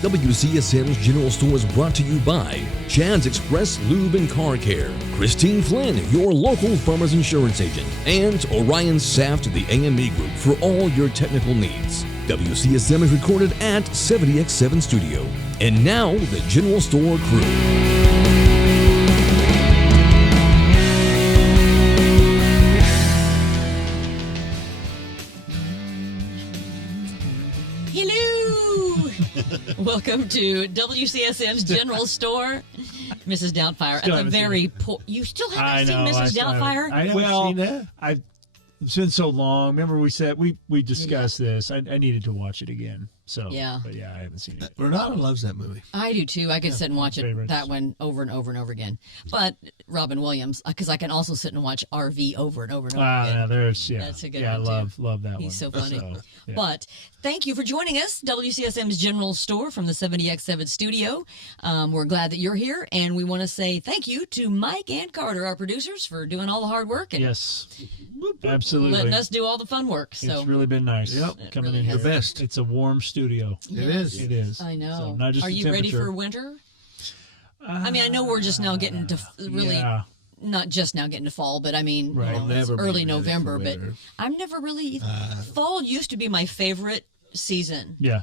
WCSM's General Store is brought to you by Chad's Express Lube and Car Care, Christine Flynn, your local farmer's insurance agent, and Orion Saft of the AME Group for all your technical needs. WCSM is recorded at 70X7 Studio. And now, the General Store crew. Welcome to WCSM's General Store. Mrs. Doubtfire at the very you still haven't seen Mrs. Doubtfire? I haven't seen that. It's been so long. Remember we said we discussed this. I needed to watch it again. So but I haven't seen it. Renata loves that movie. I do too. I could sit and watch that one over and over and over again. But Robin Williams, because I can also sit and watch RV over and over and over again. That's a good one. I love that one. He's so funny. But thank you for joining us, WCSM's General Store from the 70X7 studio. We're glad that you're here, and we want to say thank you to Mike and Carter, our producers, for doing all the hard work. And absolutely. Letting us do all the fun work. So it's really been nice. Coming in here. The best. It's a warm studio. It is. I know. So not just Are you ready for winter? I mean, I know we're just now getting to not just now getting to fall, but I mean, it's early November. But I'm never really. Fall used to be my favorite season. Yeah.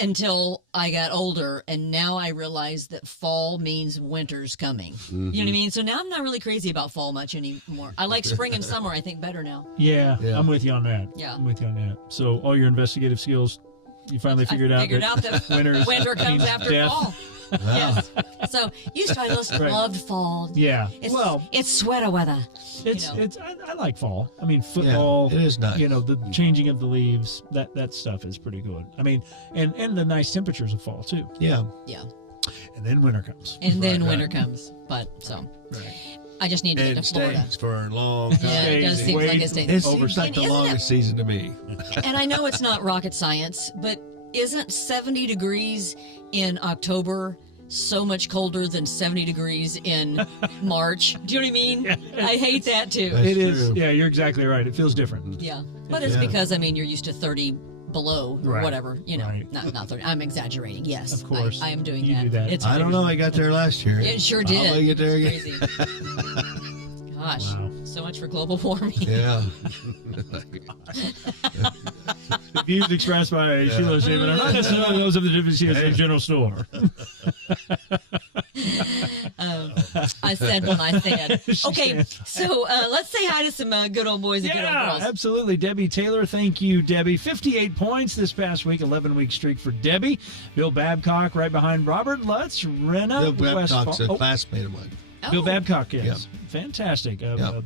Until I got older, and now I realize that fall means winter's coming. You know what I mean? So now I'm not really crazy about fall much anymore. I like spring and summer, I think, better now. Yeah, I'm with you on that. Yeah. I'm with you on that. So all your investigative skills, you finally figured out that winter comes after death. Fall. Yes. So used to I just loved fall. Yeah. It's sweater weather. I like fall. I mean, football. It is nice. The changing of the leaves. That stuff is pretty good. I mean, and the nice temperatures of fall too. Yeah. Yeah. And then winter comes. Winter comes. But I just need to get to Florida. Stays for a long time. Yeah, it does seem like it stays. It seems like the longest season to me. And I know it's not rocket science, but isn't 70 degrees in October so much colder than 70 degrees in March? Do you know what I mean? I hate that too. It is. Yeah, you're exactly right. It feels different. Yeah. But it's because, you're used to 30 below or whatever, not 30. I'm exaggerating. Yes. Of course. I am doing you that. Do that. I don't know. I got there last year. It sure did. I'll get there again. Crazy. Gosh. Wow. So much for global warming. Yeah. The views expressed by Sheila and Shaman are not necessarily those of the WCSM General Store. I said what I said. Okay, so let's say hi to some good old boys and good old girls. Absolutely. Debbie Taylor, thank you, Debbie. 58 points this past week, 11-week streak for Debbie. Bill Babcock right behind Robert Lutz. Bill Babcock's a classmate of mine. Bill Babcock is. Fantastic.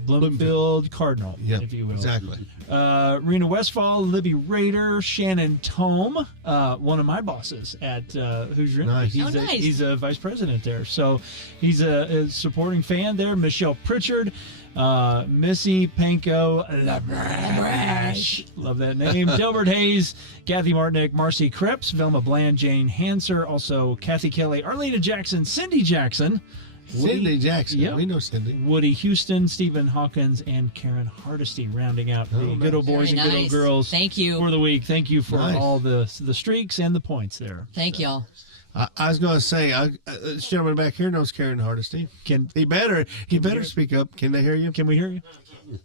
Bloomfield Cardinal, if you will. Exactly. Rena Westfall, Libby Rader, Shannon Tome, one of my bosses at Hoosier. Nice. He's a vice president there. So he's a supporting fan there. Michelle Pritchard, Missy Panko Labrash. Love that name. Delbert Hayes, Kathy Martinick, Marcy Krebs, Velma Bland, Jane Hanser, also Kathy Kelly, Arlena Jackson, Cindy Jackson. Cindy Jackson. We know Cindy. Woody Houston, Stephen Hawkins, and Karen Hardesty rounding out the good old boys and good old girls. Thank you for the week. Thank you for all the streaks and the points there. Thank y'all. I was going to say, this gentleman back here knows Karen Hardesty. He better speak up. Can they hear you? Can we hear you?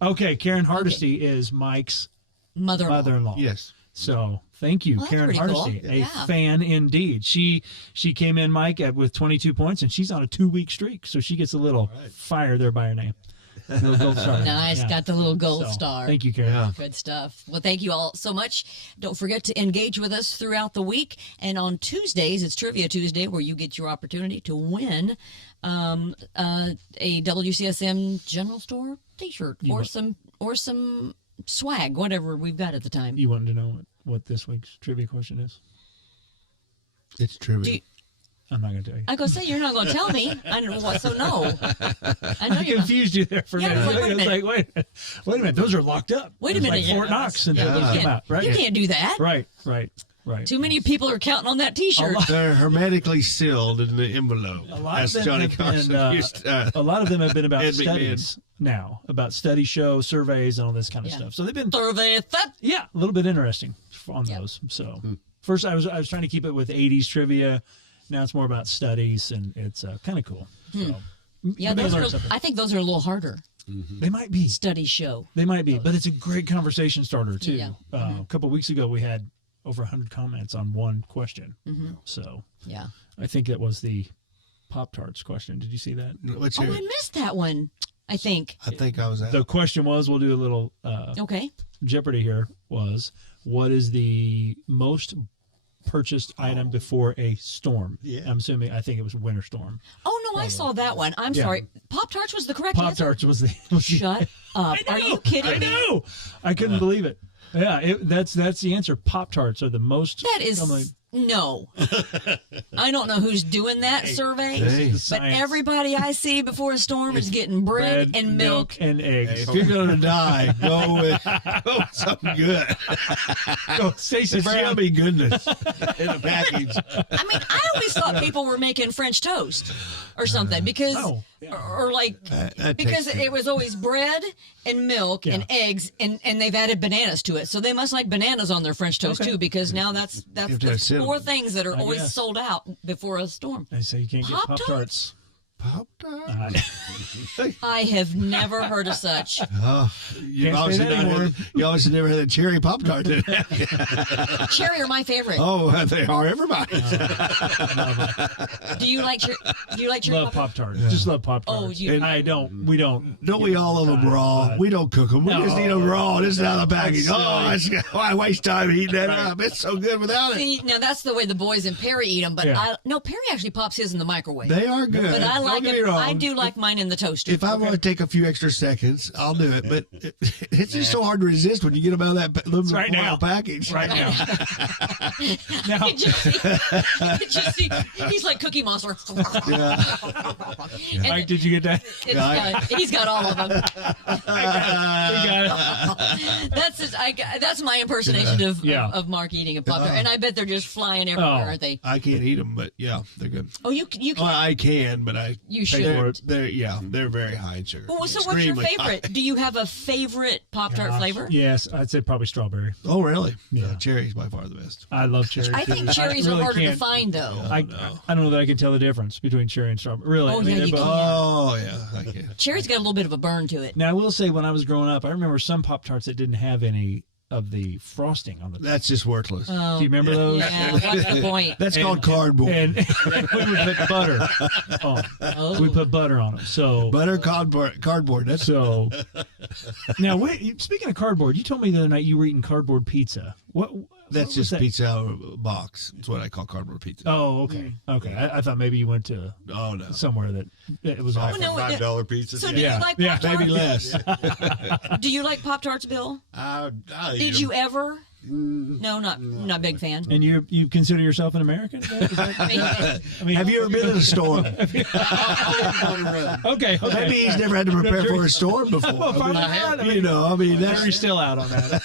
Okay, Karen Hardesty is Mike's mother-in-law. Yes. So thank you, Karen Hardesty, a fan indeed. She came in, Mike, with 22 points, and she's on a 2-week streak, so she gets a little fire there by her name. Little gold star. Nice, got the little gold star. Thank you, Karen. Yeah. Good stuff. Well, thank you all so much. Don't forget to engage with us throughout the week, and on Tuesdays, it's Trivia Tuesday, where you get your opportunity to win a WCSM General Store T-shirt or some swag, whatever we've got at the time. You wanted to know what this week's trivia question is? It's trivia. I'm not going to tell you. I go say you're not going to tell me. I don't know what. So no. I know I confused you there for a minute. I was like, wait a minute. Those are locked up. Wait a minute. Like Fort Knox until those come out, right? You can't do that. Right. Too many people are counting on that T-shirt. They're hermetically sealed in the envelope. A lot of them have been about studies now, about study show, surveys, and all this kind of stuff. So they've been a little bit interesting on those. So First, I was trying to keep it with 80s trivia. Now it's more about studies, and it's kind of cool. So, Yeah, I think those are a little harder. They might be. Study show. They might be, but it's a great conversation starter, too. Yeah. A couple of weeks ago, we had over 100 comments on one question. So Yeah. I think it was the Pop-Tarts question. Did you see that? What's Oh, your, I missed that one. I think. I think I was out. The question was, we'll do a little Okay. Jeopardy here, was what is the most purchased item before a storm? Yeah. I think it was winter storm. Oh no, I saw that one. I'm Yeah. sorry. Pop-Tarts was the correct answer. Pop-Tarts was the... Shut up. Are you kidding I me? know. I couldn't believe it. Yeah, that's the answer. Pop-Tarts are the most... That is no. I don't know who's doing that survey, Hey. but everybody I see before a storm is getting bread and milk. and eggs. If you're gonna die, go with something good. Go Stacey Some Brown. yummy goodness in a package. I mean, I always thought people were making French toast or something because, Oh, yeah. or like, That because takes it was always bread and milk and Yeah. eggs, and they've added bananas to it. So they must like bananas on their French toast Okay. too, because now that's have to have the cinnamon. four things that are I always guess. sold out before a storm. I say you can't get Pop-Tarts? Pop-Tarts. Pop-Tart. I have never heard of such. Oh, you've Can't obviously say that not anymore. you obviously never had a cherry Pop-Tart. Did you? Cherry are my favorite. Oh, they are everybody's. Do you like cherry Love Pop-Tarts? Pop-Tarts. Just love Pop-Tarts. Oh, you- I don't. We don't. Don't we all love them raw? We don't cook them. We No. just eat them raw. This is out of the package. That's Why waste time eating that up? It's so good without it. See, now that's the way the boys in Perry eat them, but Yeah. Perry actually pops his in the microwave. They are good. But I Don't like get me it. wrong. I do like mine in the toaster. If I want to take a few extra seconds, I'll do it. But it's just so hard to resist when you get them out of that aluminum Right foil now. package. Right now. Now, Did you see, he's like Cookie Monster. Yeah. And Mike, did you get that? he's got all of them. We got it. That's my impersonation Yeah. of Mark eating a Pop-Tart, and I bet they're just flying everywhere, Oh. aren't they? I can't eat them, but yeah, they're good. Oh, you can. Well, I can, but You they're, should. they're very high in sugar. Well, so what's your Extremely favorite? high. Do you have a favorite Pop-Tart Gosh. flavor? Yes, I'd say probably strawberry. Oh, really? Yeah. Cherry's by far the best. I love cherry. I too. think cherries really are harder to can't- find, though. I don't know that I can tell the difference between cherry and strawberry. Really? Oh, I mean, yeah, they're you both- can. Oh, yeah, I can. Cherry's got a little bit of a burn to it. Now, I will say, when I was growing up, I remember some Pop-Tarts that didn't have any of the frosting on the top. That's just worthless. Do you remember those? Yeah, what's the point? That's called cardboard. And we would put butter on. Oh. We put butter on them. So, Butter cardboard. That's so now wait. Speaking of cardboard, you told me the other night you were eating cardboard pizza. What that's was just that? pizza out of a box. That's what I call cardboard pizza. Oh, okay, okay. I thought maybe you went to Oh no, somewhere that it was. Oh, awful. no, $5 pizzas. So do Yeah. you like Yeah, Pop-Tarts? maybe less. Do you like Pop-Tarts, Bill? I'll eat Did 'em. you ever? No, not a big fan. And you consider yourself an American? Is that- I mean, Have you ever been in a storm? Okay, okay. Maybe he's never had to prepare for a storm before. probably not. You know, I mean, Jury's that's still out on that.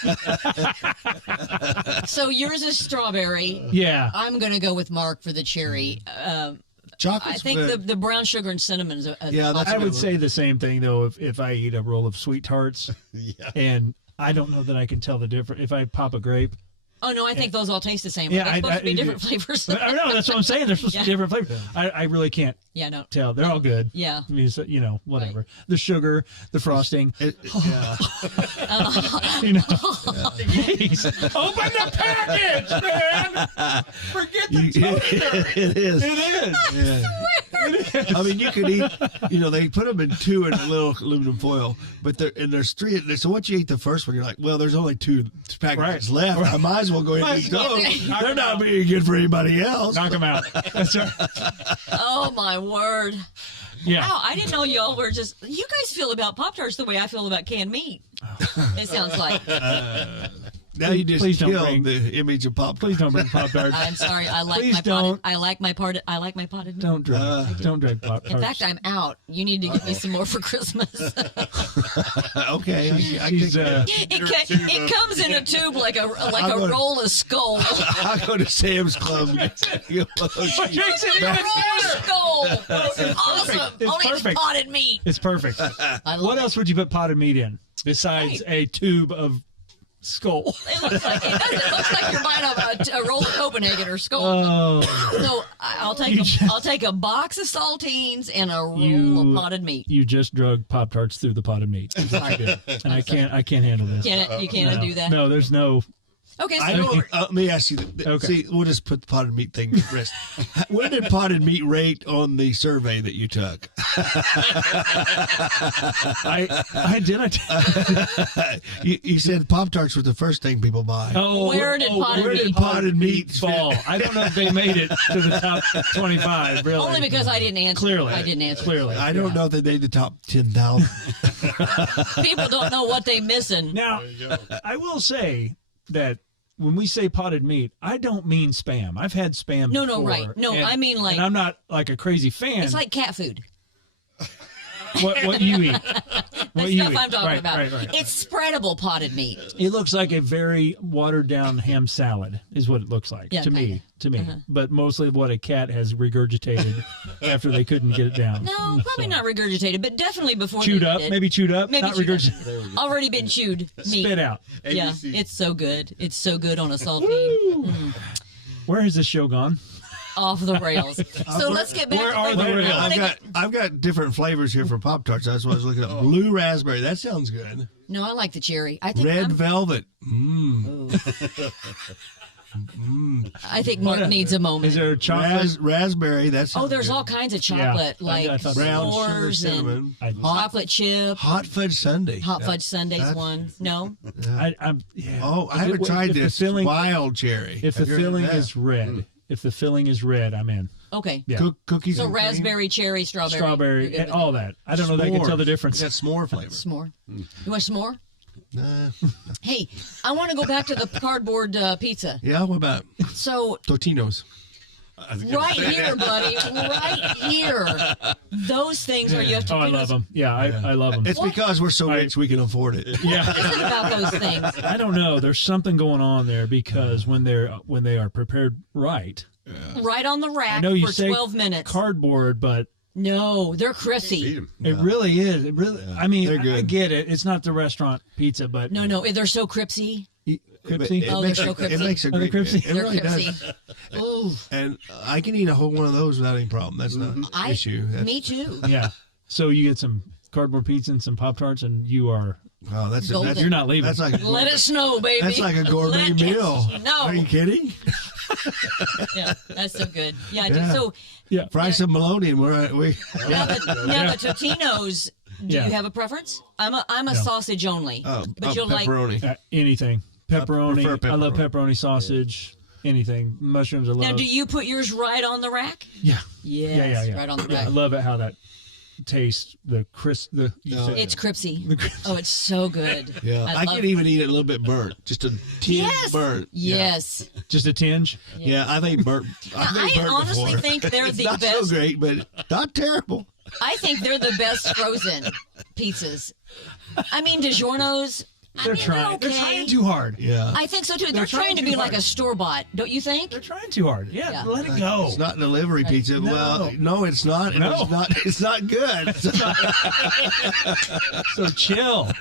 So yours is strawberry. Yeah. I'm gonna go with Mark for the cherry. I chocolate's think good. the brown sugar and cinnamon is Yeah, that's I would good. say the same thing though if I eat a roll of sweet tarts Yeah. and I don't know that I can tell the difference if I pop a grape. Oh no, I think those all taste the same. Yeah, They're supposed to be different do. flavors. I know that's what I'm saying. They're supposed to be different flavors. I really can't Yeah, no. tell. They're all good. Yeah. I mean, it's, whatever. The sugar, the frosting. Yeah. You know. Please open the package, man. Forget the toaster. It is. It is. Yeah. I mean, you could eat. You know, they put them in two in a little aluminum foil, but there's three. So once you eat the first one, you're like, well, there's only two packages left. I might as well go ahead and eat those. Knock They're 'em not out. being good for anybody else. Knock them out. That's right. Oh my word! Yeah. Wow, I didn't know y'all were just. You guys feel about Pop-Tarts the way I feel about canned meat. It sounds like. Now you just Please don't killed bring- the image of pop. Please don't bring Pop-Tarts. I'm sorry. I like Please my don't. potted. I like my potted meat. Don't drink Pop-Tarts. In fact, I'm out. You need to give me some more for Christmas. Okay, I She's, can. It comes in a tube like a roll of skull. I'll go to Sam's Club. Jason, A roll of skull. Awesome. It's Only perfect. potted meat. It's perfect. I love What it. else would you put potted meat in besides a tube of skull. It looks like you're biting a roll of Copenhagen or skull. Oh, So I'll take a box of saltines and a roll of potted meat. you just drug Pop-Tarts through the potted meat. Sorry. And I can't handle this. You can't do that. No, there's no. Okay, so I don't. Let me ask you. Okay. See, we'll just put the potted meat thing to rest. Where did potted meat rate on the survey that you took? You said Pop-Tarts was the first thing people buy. Where did potted meat fall? I don't know if they made it to the top 25. Really, only because I didn't answer. Clearly. I didn't answer. Clearly, I don't know if they made the top 10,000. People don't know what they missing. Now, I will say that when we say potted meat, I don't mean Spam. I've had Spam. No, before, right. No, I mean like. And I'm not like a crazy fan. It's like cat food. what you eat. The you stuff eat. I'm talking about. Right. It's spreadable potted meat. It looks like a very watered down ham salad, is what it looks like Yeah, to me. kinda. To me, but mostly what a cat has regurgitated after they couldn't get it down. No, probably not regurgitated, but definitely before Chewed they up, did it. maybe chewed up, Maybe not chewed up. regurgitated. Already been chewed meat. Spit out. Yeah, ABC. it's so good. It's so good on a saltine. Where has this show gone? Off the rails. So let's get back where to are the rails? I've got different flavors here for Pop-Tarts. That's what I was looking at. Blue raspberry. That sounds good. No, I like the cherry. I think Red I'm- velvet. I think Mark needs a moment. Is there chocolate? Raspberry. That sounds There's good. all kinds of chocolate, Yeah, like I thought so. Brown sugar, s'mores and cinnamon. chocolate chip. Hot fudge sundae. Hot fudge sundaes one. No? Yeah. Oh, I If haven't it- tried if the this. filling- Wild cherry. If the Have you heard of filling that? is red, if the filling is red, I'm in. Okay. Yeah. Cookies So and cream? raspberry, cherry, strawberry. You're Strawberry, good and with all that. I don't know if they can tell the S'mores. difference. That's s'more flavor. S'more. You want s'more? Nah. Hey, I want to go back to the cardboard pizza. Yeah, what about So Totino's? right here, buddy, right here. Those things where you have to. Oh, I love them. Yeah, I love them. It's because we're so rich we can afford it. Yeah. What about those things? I don't know. There's something going on there because when they are prepared right. Right on the I rack know you for say 12 minutes. cardboard, but No, they're Eat crispy. 'em. it really is. It really. I mean, They're good. I get it. It's not the restaurant pizza, but No, they're so cripsy. Cripsy? Oh, makes they're so it crispy. makes a Are they great. crispy? It They're really crispy. does. Ooh, And I can eat a whole one of those without any problem. That's not an issue. That's, me too. Yeah. So you get some cardboard pizza and some Pop-Tarts, and you are. Oh, that's Golden. You're not leaving. That's like Let it snow, baby. that's like a gourmet Let it meal. snow. Are you kidding? Yeah, that's so good. Yeah, I do. Yeah. So Yeah. Fry some bologna and we. now the Totino's. Do Yeah. you have a preference? I'm a sausage only, but you'll like. pepperoni. Anything. Pepperoni. prefer I love pepperoni. pepperoni sausage. Anything. Mushrooms. I love. Now, do you put yours right on the rack? Yeah. Yes, Yeah. right on the Yeah, I rack. love it how that tastes. The crisp. The. You said- It's crispy. Oh, it's so good. Yeah, I love can even eat it a little bit burnt, just a tinge Yes. burnt. Yes. Just a tinge. Yeah, I think burnt. I think burnt honestly before. think they're It's the not best. so great, but not terrible. I think they're the best frozen pizzas. I mean, DiGiorno's. They're trying. Okay. They're trying too hard. Yeah, I think so too. They're trying to trying be too like hard. a store bought, don't you think? They're trying too hard. Yeah. Yeah. Let it go. it's not delivery pizza. No. Well, no, it's not. and No. It's not. It's not good. So chill.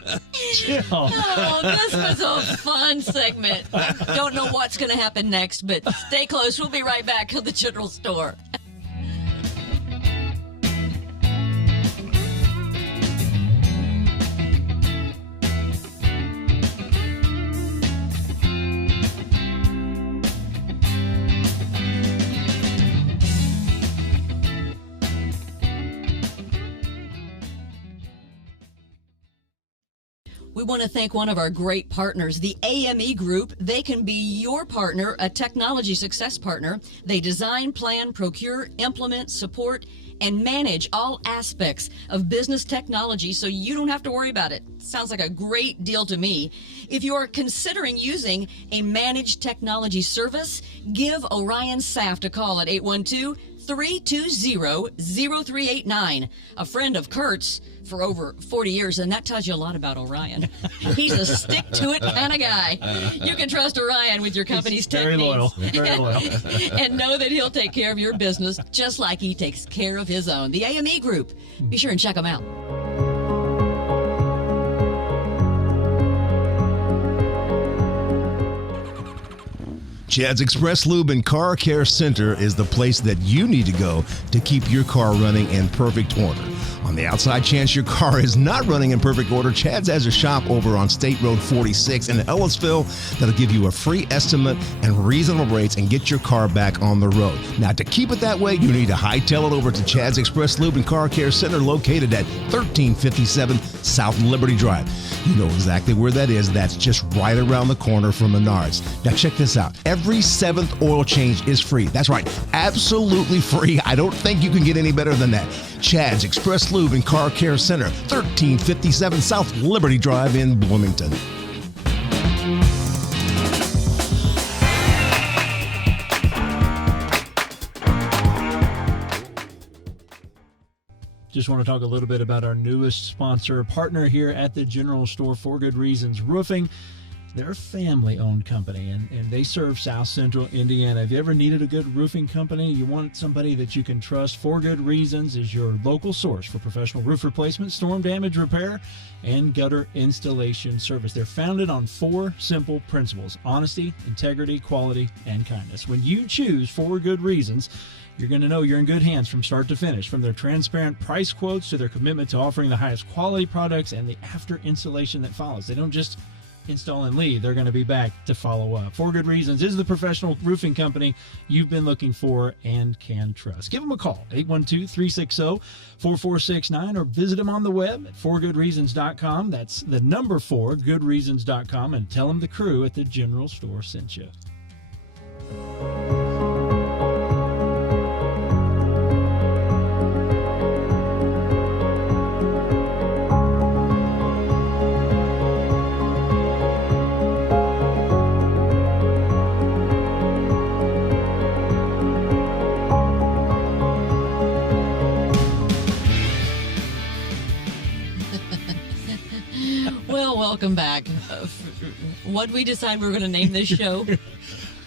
Chill. Oh, this was a fun segment. I don't know what's going to happen next, but stay close. We'll be right back to the general store. We want to thank one of our great partners, the AME Group. They can be your partner, a technology success partner. They design, plan, procure, implement, support, and manage all aspects of business technology so you don't have to worry about it. Sounds like a great deal to me. If you are considering using a managed technology service, give Orion Saft a call at 812-320-0389. A friend of Kurt's for over 40 years, and that tells you a lot about Orion. He's a stick-to-it kind of guy. You can trust Orion with your company's tech Very needs. loyal. Very loyal. And know that he'll take care of your business just like he takes care of his own. The AME Group. Be sure and check them out. Chad's Express Lube and Car Care Center is the place that you need to go to keep your car running in perfect order. On the outside chance your car is not running in perfect order, Chad's has a shop over on State Road 46 in Ellisville that'll give you a free estimate and reasonable rates and get your car back on the road. Now, to keep it that way, you need to hightail it over to Chad's Express Lube and Car Care Center located at 1357 South Liberty Drive. You know exactly where that is. That's just right around the corner from Menards. Now, check this out. Every 7th oil change is free. That's right. Absolutely free. I don't think you can get any better than that. Chad's Express Lube and Car Care Center, 1357 South Liberty Drive in Bloomington. Just want to talk a little bit about our newest sponsor, partner here at the General Store, For Good Reasons Roofing. They're a family-owned company, and they serve South Central Indiana. Have you ever needed a good roofing company? You want somebody that you can trust? For Good Reasons is your local source for professional roof replacement, storm damage repair, and gutter installation service. They're founded on 4 simple principles: honesty, integrity, quality, and kindness. When you choose For Good Reasons, you're going to know you're in good hands from start to finish, from their transparent price quotes to their commitment to offering the highest quality products and the after installation that follows. They don't just install and leave. They're going to be back to follow up. For Good Reasons is the professional roofing company you've been looking for and can trust. Give them a call, 812-360-4469, or visit them on the web at forgoodreasons.com. That's the number 4, goodreasons.com, and tell them the crew at the General Store sent you. Welcome back. What did we decide we were going to name this show?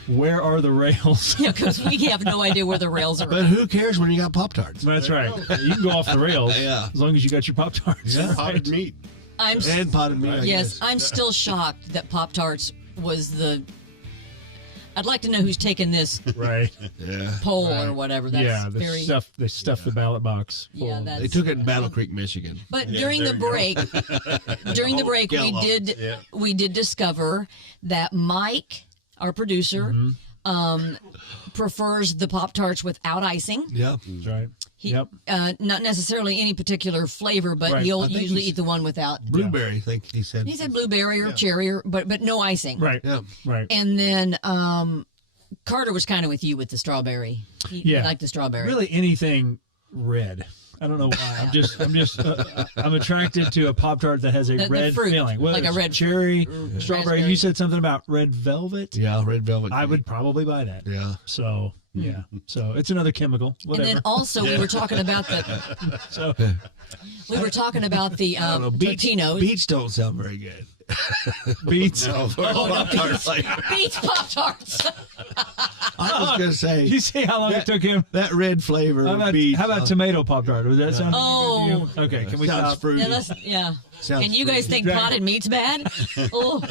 Where are the rails? Yeah, because we have no idea where the rails are. But who cares when you got Pop-Tarts? That's right. You can go off the rails Yeah. as long as you got your Pop-Tarts. Yeah. Right? Potted meat. And potted meat. Yes, I'm still shocked that Pop-Tarts was the... I'd like to know who's taking this Right. Yeah. poll or whatever. That's Yeah, very... they stuffed the ballot box. Yeah, full. that's... They took it in Battle Creek, Michigan. But during the break, we did discover that Mike, our producer, prefers the Pop-Tarts without icing. Yeah. That's right. Not necessarily any particular flavor, but Right. he'll I think usually he's- eat the one without. Blueberry, I think he said. He said blueberry or cherry, but no icing. Right. Yeah. Right. And then Carter was kind of with you with the strawberry. He liked the strawberry. Really anything red. I don't know why. I'm attracted to a Pop-Tart that has a The red fruit, filling. like a it's red cherry, strawberry. raspberry. You said something about red velvet. Yeah, red velvet. I would probably buy that. Yeah. So yeah. So it's another chemical. Whatever. And then also we were talking about the Totino's. Beets don't sound very good. Beets. Beets Pop-Tarts. I was going to say. You see how long it took him? That red flavor. How about tomato Pop-Tart? Does that sound Oh. good to you? Okay, can we Sounds stop? fruity. Yeah. Sounds And you guys fruity. think potted meat's bad? Oh.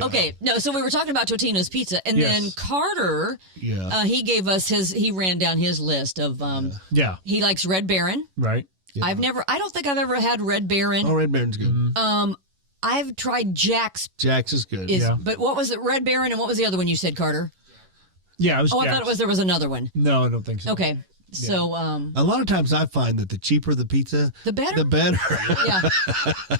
Okay. No, so we were talking about Totino's Pizza, and Yes. then Carter, Yeah. he gave us he ran down his list of, Yeah. he likes Red Baron. Right. I don't think I've ever had Red Baron. Oh, Red Baron's good. I've tried Jack's. Jack's is good. Yeah. But what was it? Red Baron, and what was the other one you said, Carter? Yeah. It was Oh, I thought there was another one. No, I don't think so. Okay. So, A lot of times I find that the cheaper the pizza, The better? The better. yeah.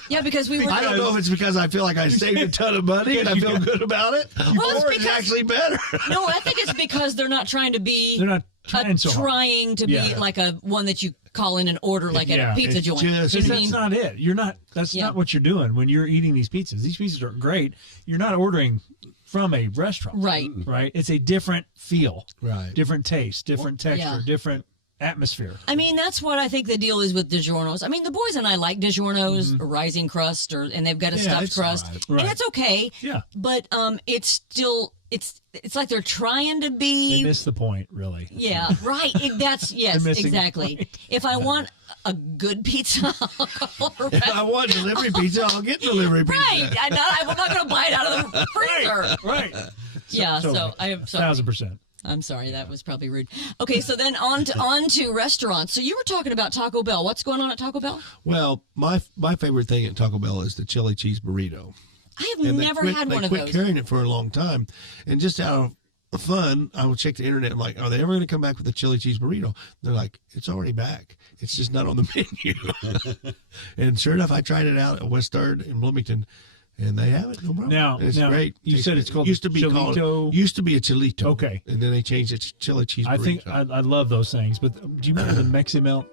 Yeah, because we were. I don't know if it's because I feel like I saved a ton of money and I feel good about it, Well, it's or it's because- actually better. No, I think it's because they're not trying to be. They're not trying so hard. trying to be Yeah. like a one that you call in and order like at Yeah, a pizza it's joint. just- You know what I That's mean? not it. You're not. That's Yeah. not what you're doing when you're eating these pizzas. These pizzas are great. You're not ordering from a restaurant. Right. Right. It's a different feel. Right. Different taste. Different texture. Yeah. Different atmosphere. I mean, that's what I think the deal is with DiGiorno's. I mean, the boys and I like DiGiorno's Rising Crust, and they've got a stuffed it's crust, all right. Right. and it's okay. Yeah. But it's still it's like they're trying to They be. miss the point, really. Yeah, right. That's yes, They're missing the exactly. point. If I want a good pizza, I'll call a If I want delivery pizza, I'll get delivery pizza. Right. I'm not going to buy it out of the freezer. Right. Yeah, so totally. I am sorry. 1,000%. I'm sorry, that was probably rude. Okay, so then on to restaurants. So you were talking about Taco Bell. What's going on at Taco Bell? Well, my favorite thing at Taco Bell is the chili cheese burrito. I have never had one of They those. quit carrying it for a long time, and just out of fun, I would check the internet. I'm like, are they ever going to come back with a chili cheese burrito? They're like, it's already back. It's just not on the menu. And sure enough, I tried it out at West Third in Bloomington, and they have it. No problem. Now, it's great. You said it's called used to be Chilito. used to be a chilito. Okay. And then they changed it to chili cheese burrito. I think I love those things. But do you remember the Mexi Melt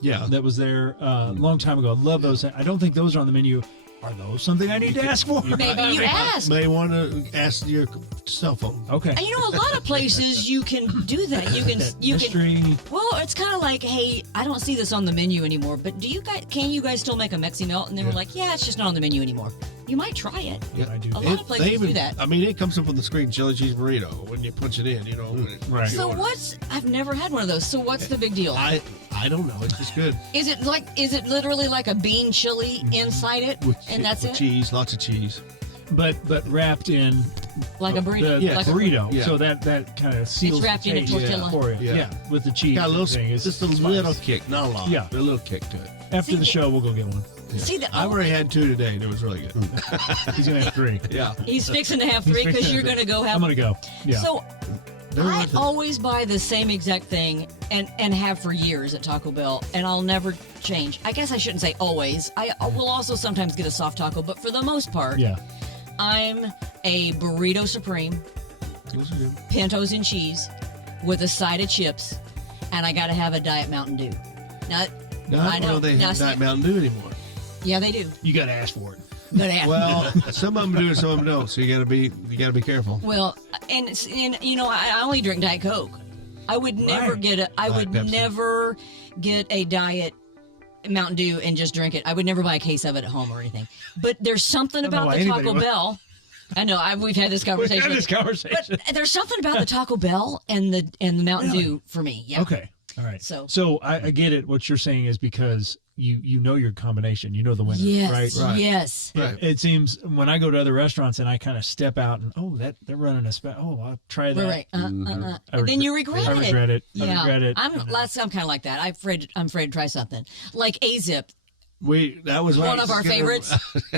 yeah. that was there a long time ago? I love those. I don't think those are on the menu. Are those something I need to ask for? Maybe you ask. May want to ask your cell phone. Okay. And you know, a lot of places you can do that. You can. Mystery. Well, it's kind of like, hey, I don't see this on the menu anymore. But can you guys still make a Mexi Melt? And they were like, yeah, it's just not on the menu anymore. You might try it. Yeah, I do. A lot of places do that. I mean, it comes up on the screen, chili cheese burrito, when you punch it in, when Right. So I've never had one of those. So what's the big deal? I don't know. It's just good. Is it literally like a bean chili inside it, and that's with it? Cheese, lots of cheese. But wrapped in Like a burrito. the like burrito. Yeah. So that kind of seals It's wrapped the in a taste tortilla. for you. Yeah. Yeah, with the cheese. Got a little, and everything. It's just a spice. little kick, not a lot. Yeah. a little kick to it. After the show, we'll go get one. See that? I've already had 2 today, and it was really good. He's gonna have 3. Yeah. He's fixing to have 3 because you're going to go have. I'm gonna go. Yeah. So They're I worth it. always buy the same exact thing and have for years at Taco Bell, and I'll never change. I guess I shouldn't say always. I will also sometimes get a soft taco, but for the most part, yeah. I'm a burrito supreme, Those are good. pintos and cheese, with a side of chips, and I got to have a Diet Mountain Dew. Now, No, I don't know they Now, have see- Diet Mountain Dew anymore. Yeah, they do. You gotta ask for it. Gotta have. Well, some of them do, and some of them don't. So you gotta be careful. Well, and you know, I only drink Diet Coke. I would never Right. get a. I would Pepsi. never get a Diet Mountain Dew and just drink it. I would never buy a case of it at home or anything. But there's something don't know about why the anybody Taco would. Bell. I know. We've had this We've conversation. had this conversation. But there's something about the Taco Bell and the Mountain Really? Dew for me. Yeah. Okay. All right. So I get it. What you're saying is because you know your combination. You know the winner. Yes. Right. Right. Yes. Right. It seems when I go to other restaurants and I kind of step out and they're running a special. Oh, I'll try that. Right. I And then you regret I it. regret it. I Yeah. regret it. I'm kind of like that. I'm afraid to try something like A-Zip. That was One of our favorites.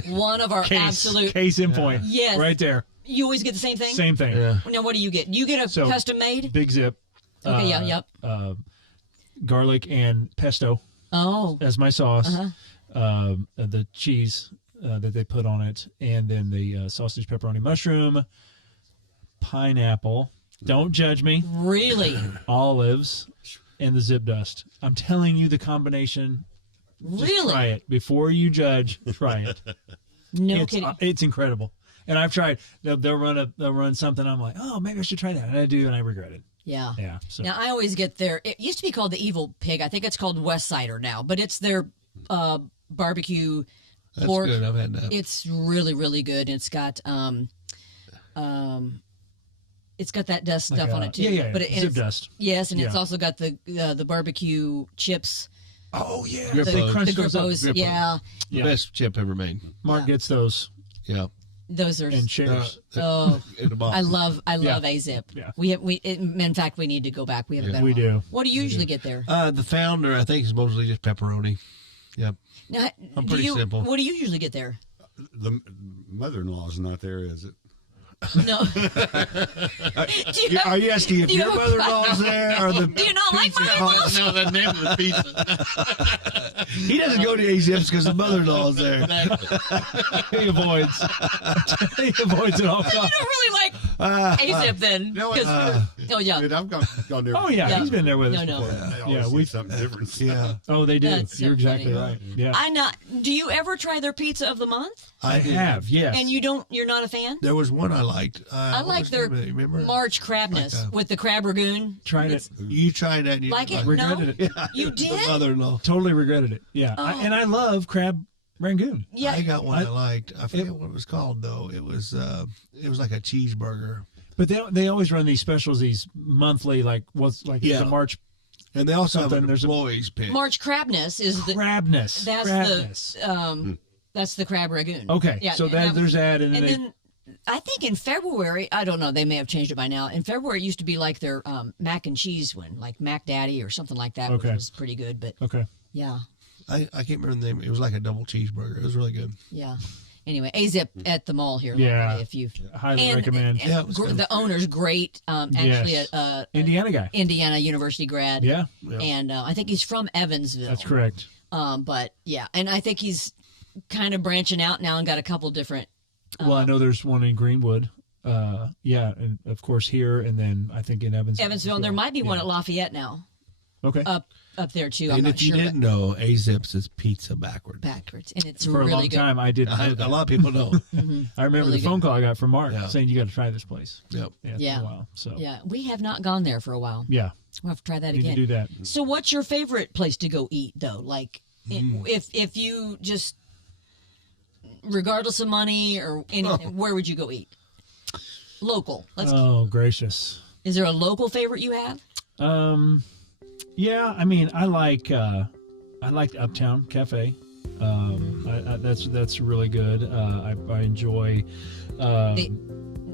One of our absolute. Case in point. Yes. Right there. You always get the same thing? Same thing. Yeah. Now, what do you get? You get a So, custom made? Big Zip. Okay, yep. Garlic and pesto Oh. as my sauce. Uh-huh. The cheese that they put on it, and then the sausage, pepperoni, mushroom, pineapple. Don't judge me. Really? Olives, and the zip dust. I'm telling you the combination. Just Really? try it before you judge. Try it. No kidding. It's incredible. And I've tried. They'll run something. I'm like, oh, maybe I should try that. And I do, and I regret it. Yeah. Yeah. So Now, I always get their, it used to be called the Evil Pig. I think it's called West Sider now, but it's their barbecue That's pork. good. I've had that. It's really, really good. It's got it's got that dust Like stuff on it too. yeah, But zip dust. Yes, and it's Yeah. also got the barbecue chips. Oh yeah. Grippos. They crunch The those up. Grippos. Grippos. Yeah. The Yeah. best chip ever made. Mark gets those Yeah. Those are and shares. oh In the box. I love Yeah. A-Zip. Yeah. In fact we need to go back. We haven't been we on. do. What do you usually get there? The founder, I think, is mostly just pepperoni. Yep. Now, I'm pretty simple. What do you usually get there? The mother-in-law's not there, is it? No. Do you Are you asking if do you your have a- mother-in-law's there or the? Do you not like mother-in-laws? No, the name of the pizza. He doesn't go to A-Zips because the mother-in-law's there. He avoids. He avoids it all You costs. don't really like A-Zip then. No, 'cause- oh yeah. Dude, I've gone there. Oh yeah, Yeah. he's been there with us No. before. They always Yeah, see we. something different. Yeah. Oh, they do. That's so You're exactly funny. right. Yeah, Do you ever try their pizza of the month? I have. Yes. And you're not a fan? There was one I liked. I what like was the their name of it? Remember? March crabness Like, with the crab ragoon. tried it. You tried that. And you Like didn't it? Regretted No? it. You The did? mother-in-law. Totally regretted it. Yeah, Oh. and I love crab rangoon. Yeah. I got one I liked. I forget what it was called though. It was like a cheeseburger, But they always run these specials, these monthly, like what's like Yeah. the March and they also have Something, an there's a- employees pick. March crabness is the crabness. that's crabness. the that's the crab ragoon. Okay, Yeah. so and that was- there's that, and and they, then I think in February, I don't know, they may have changed it by now. In February, it used to be like their mac and cheese one, like Mac Daddy or something like that, Okay. which was pretty good. But Okay. yeah, I can't remember the name. It was like a double cheeseburger. It was really good. yeah. Anyway, A-Zip at the mall here. Yeah. locally, if you Highly recommend. and Yeah, it was good. the owner's great. Actually, Yes. a Indiana guy. Indiana University grad. Yeah, And I think he's from Evansville. that's correct. But yeah, and I think he's kind of branching out now and got a couple different. Well, I know there's one in Greenwood. Yeah, and of course here, and then I think in Evansville. Evansville, and there might be one at Lafayette now. Okay. Up there too. I'm And not if you sure. didn't know, A-Zips is pizza backwards. Backwards, and it's For really a long good. time, I didn't know A that. lot of people don't. I remember really the phone good. call I got from Mark Yeah. saying you got to try this place. Yep. Yeah, it's Yeah. been a while. So Yeah, we have not gone there for a while. yeah, We'll have to try that need again. to do that. So, what's your favorite place to go eat, though? Like, Mm. if you just, regardless of money or anything, where would you go eat? Local. Oh gracious. Is there a local favorite you have? Yeah, I mean, I like Uptown Cafe. That's really good. I enjoy.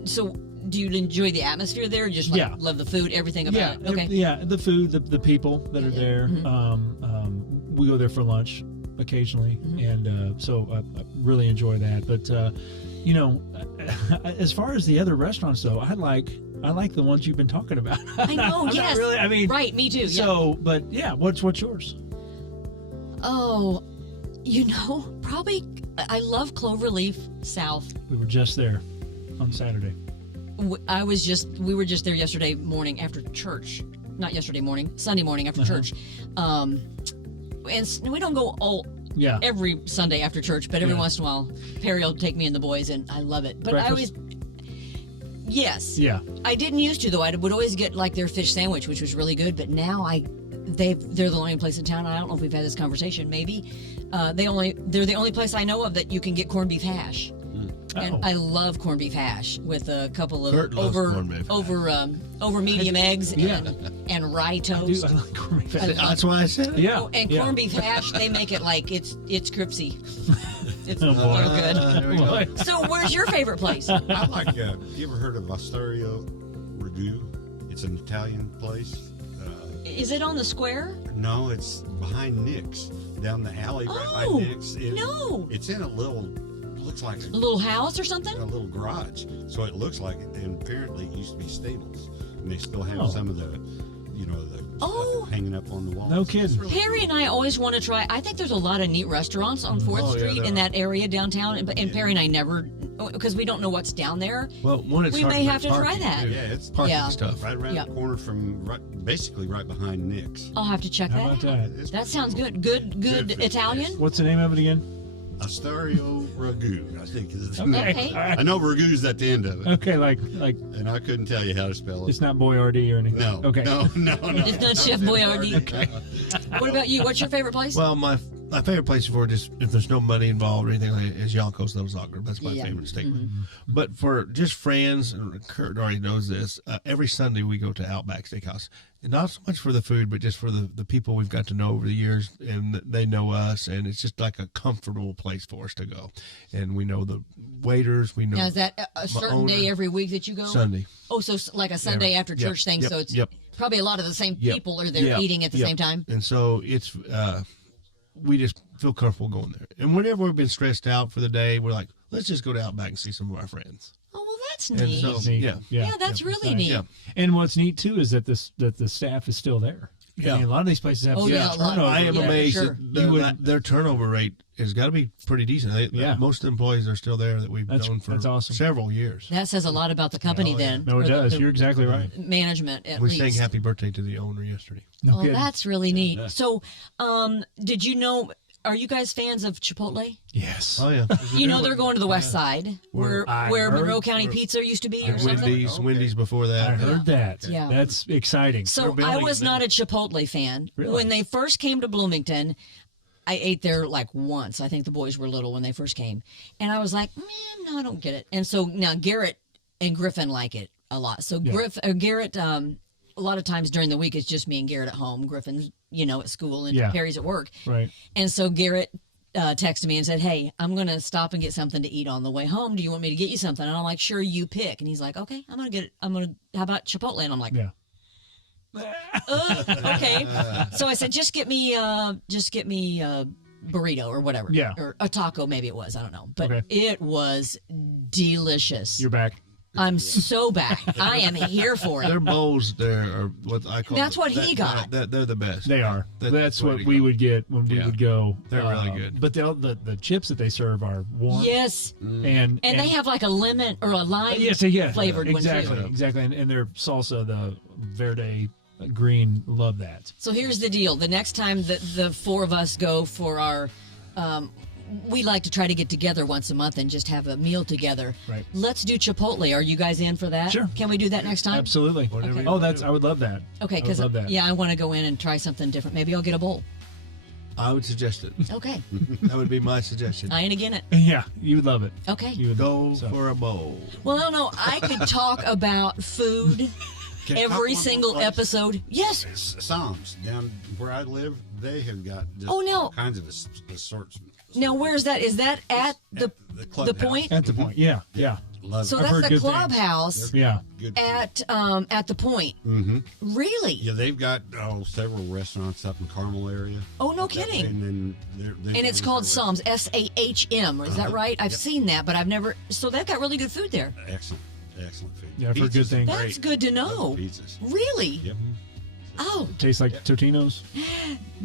So, do you enjoy the atmosphere there? Or just like Yeah. love the food, everything Yeah, about it? Okay. yeah, the food, the people that are there. We go there for lunch occasionally, and so I really enjoy that. But you know, as far as the other restaurants, though, I like the ones you've been talking about. I know. I'm Yes. not really. I mean, Right. Me too. Yeah. So, but yeah, what's yours? Oh, probably I love Cloverleaf South. We were just there on Saturday. We were just there yesterday morning after church. Not yesterday morning, Sunday morning after church. And we don't go Yeah. every Sunday after church, but every Yeah. once in a while, Perry will take me and the boys, and I love it. But I always, Breakfast? yes, Yeah. I didn't used to though. I would always get like their fish sandwich, which was really good. But now they're the only place in town. I don't know if we've had this conversation. Maybe they're the only place I know of that you can get corned beef hash. And Oh. I love corned beef hash with a couple of Kurt loves corned beef hash. over medium eggs Yeah. and rye I toast. do. I like corned beef hash. That's why I said it. Yeah. Oh, and yeah. corned beef hash, they make it like it's cripsy. It's Oh, so boy. good. There we go. Boy. So, where's your favorite place? I like. You ever heard of Osterio Ragu? It's an Italian place. Is it on the square? No, it's behind Nick's, down the alley right Oh, by Nick's. no. It's in a little. Looks like A little house or something? a little garage. So it looks like it. And apparently, it used to be stables, and they still have Oh. some of the, the Oh. stuff hanging up on the walls. No kidding. Perry and I always want to try. I think there's a lot of neat restaurants on 4th Oh, yeah, Street there in are. that area downtown. And Perry and I never, because we don't know what's down there. Well, one, it's We hard may get have to try parking, that. too. Yeah, it's Parking Yeah. stuff. right around Yeah. the corner from basically right behind Nick's. I'll have to check How that about out. that? That sounds good. Good Good. Italian? What's the name of it again? Osterio Ragu, I think is the Okay. name. Okay. All right. I know Ragu's at the end of it, Okay, like and I couldn't tell you how to spell it. it's not Boyardee or anything. No. Okay. No. It's not Chef Boyardee. Okay. What about you? What's your favorite place? Well, my favorite place for just if there's no money involved or anything like that is Yonkos Little Soccer. That's my Yeah. favorite steak. But for just friends, and Kurt already knows this, every Sunday we go to Outback Steakhouse. And not so much for the food, but just for the people we've got to know over the years, and they know us, and it's just like a comfortable place for us to go. And we know the waiters, we know Now, is that a certain owner. day every week that you go? Sunday. Oh, so like a Sunday after Yep. church thing. Yep. So it's Yep. probably a lot of the same Yep. people are there Yep. eating at the Yep. same time. And so it's we just feel comfortable going there. And whenever we've been stressed out for the day, we're like, let's just go to Outback and see some of our friends. Oh, well, that's And neat. so- That's neat. Yeah. Yeah, that's really neat. Yeah. And what's neat too is that the staff is still there. Yeah. I mean, a lot of these places have Oh, yeah, a lot. turnover. I am Yeah, for amazed sure. that their turnover rate has got to be pretty decent. Yeah. Most employees are still there that we've That's known for awesome. several years. That says a lot about the company Oh, yeah. then. No, or it the- does. the You're exactly right. management at We least. sang happy birthday to the owner yesterday. No Oh, kidding. that's really neat. So, did you know? Are you guys fans of Chipotle? Yes. Oh yeah, You know they're going to the west side, where I where heard- Monroe County Pizza used to be, or something. Wendy's before that. I heard that. Yeah. That's exciting. So They're I building was it now. not a Chipotle fan. Really? When they first came to Bloomington, I ate there like once. I think the boys were little when they first came. And I was like, man, no, I don't get it. And so now Garrett and Griffin like it a lot. So Garrett, a lot of times during the week, it's just me and Garrett at home. Griffin's, at school and Yeah. Perry's at work. Right. And so Garrett texted me and said, "Hey, I'm gonna stop and get something to eat on the way home. Do you want me to get you something?" And I'm like, "Sure, you pick." And he's like, "Okay, I'm gonna. How about Chipotle?" And I'm like, Yeah. Okay. So I said, just get me a burrito or whatever. Yeah. Or a taco, maybe it was. I don't know. But Okay. it was delicious. You're back. I'm so back. I am here for Their it. bowls there are what I call. That's what he got. They're the best. They are. That's way what to we go. would get when we Yeah. would go. They're really good. But the chips that they serve are warm. Yes. And And they have like a lemon or a lime flavored exactly, one too. exactly. And their salsa, the verde green, love that. So here's the deal. The next time that the four of us go for our, we like to try to get together once a month and just have a meal together. Right. Let's do Chipotle. Are you guys in for that? Sure. Can we do that next time? Absolutely. Okay. Oh, I would love that. Okay, I would because love that. I want to go in and try something different. Maybe I'll get a bowl. I would suggest it. Okay. That would be my suggestion. I ain't again it. Yeah, you would love it. Okay. You would Go love it. So- for a bowl. Well, no. I could talk about food Can I talk every one single place? episode. Yes. Psalms down where I live, they have got just Oh, no. all kinds of assortments. Now, where's that? Is that at the clubhouse. point? At the point. Yeah, yeah. Love So it. I've that's heard the good things. clubhouse Yeah. Good food. at the point. Mm-hmm. Really? Yeah, they've got several restaurants up in Carmel area. Oh, no kidding. And then And it's called Psalms, SAHM. Is that right? I've seen that, but I've never. So they've got really good food there. Excellent food. Yeah, I've heard good Pizzas, things. That's good to know. Pizzas. Really? Yep. Oh, Tastes like Totino's.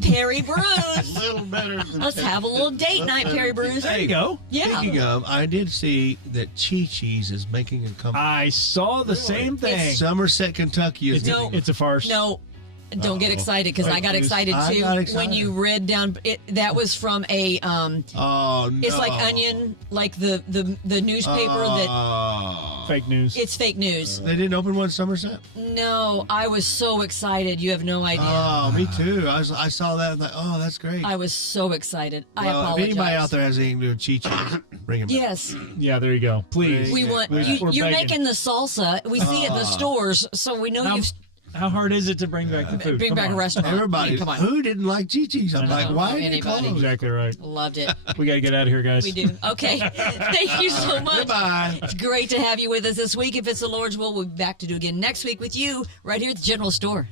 Perry A Bruce. little better than Let's have a little date night, Perry Bruce. There you go. Yeah. Speaking of, I did see that Chi-Chi's is making a comeback. I saw the same thing. Somerset, Kentucky is No. It's a farce. No, don't get excited because I got Fake news. excited I too got excited. when you read down. That was from a. Oh, no. It's like Onion, like the newspaper that. Fake news. It's fake news. They didn't open one in Somerset? No, I was so excited. You have no idea. Oh, me too. I saw that and thought, oh, that's great. I was so excited. I Well, if apologize. anybody out there has anything to do with Chi-Chi's, bring him back. Yes, Yeah, there you go. Please. we want We're you're begging. making the salsa. We see it in the stores, so we know How, you've how hard is it to bring back the food? bring Come back on. a restaurant. Everybody, I mean, come on, who didn't like Chi-Chi's? I'm like, know. why did it Anybody. close? Exactly right. loved it. We got to get out of here, guys. We do. Okay, thank you so much. Goodbye. It's great to have you with us this week. If it's the Lord's will, we'll be back to do it again next week with you right here at the General Store.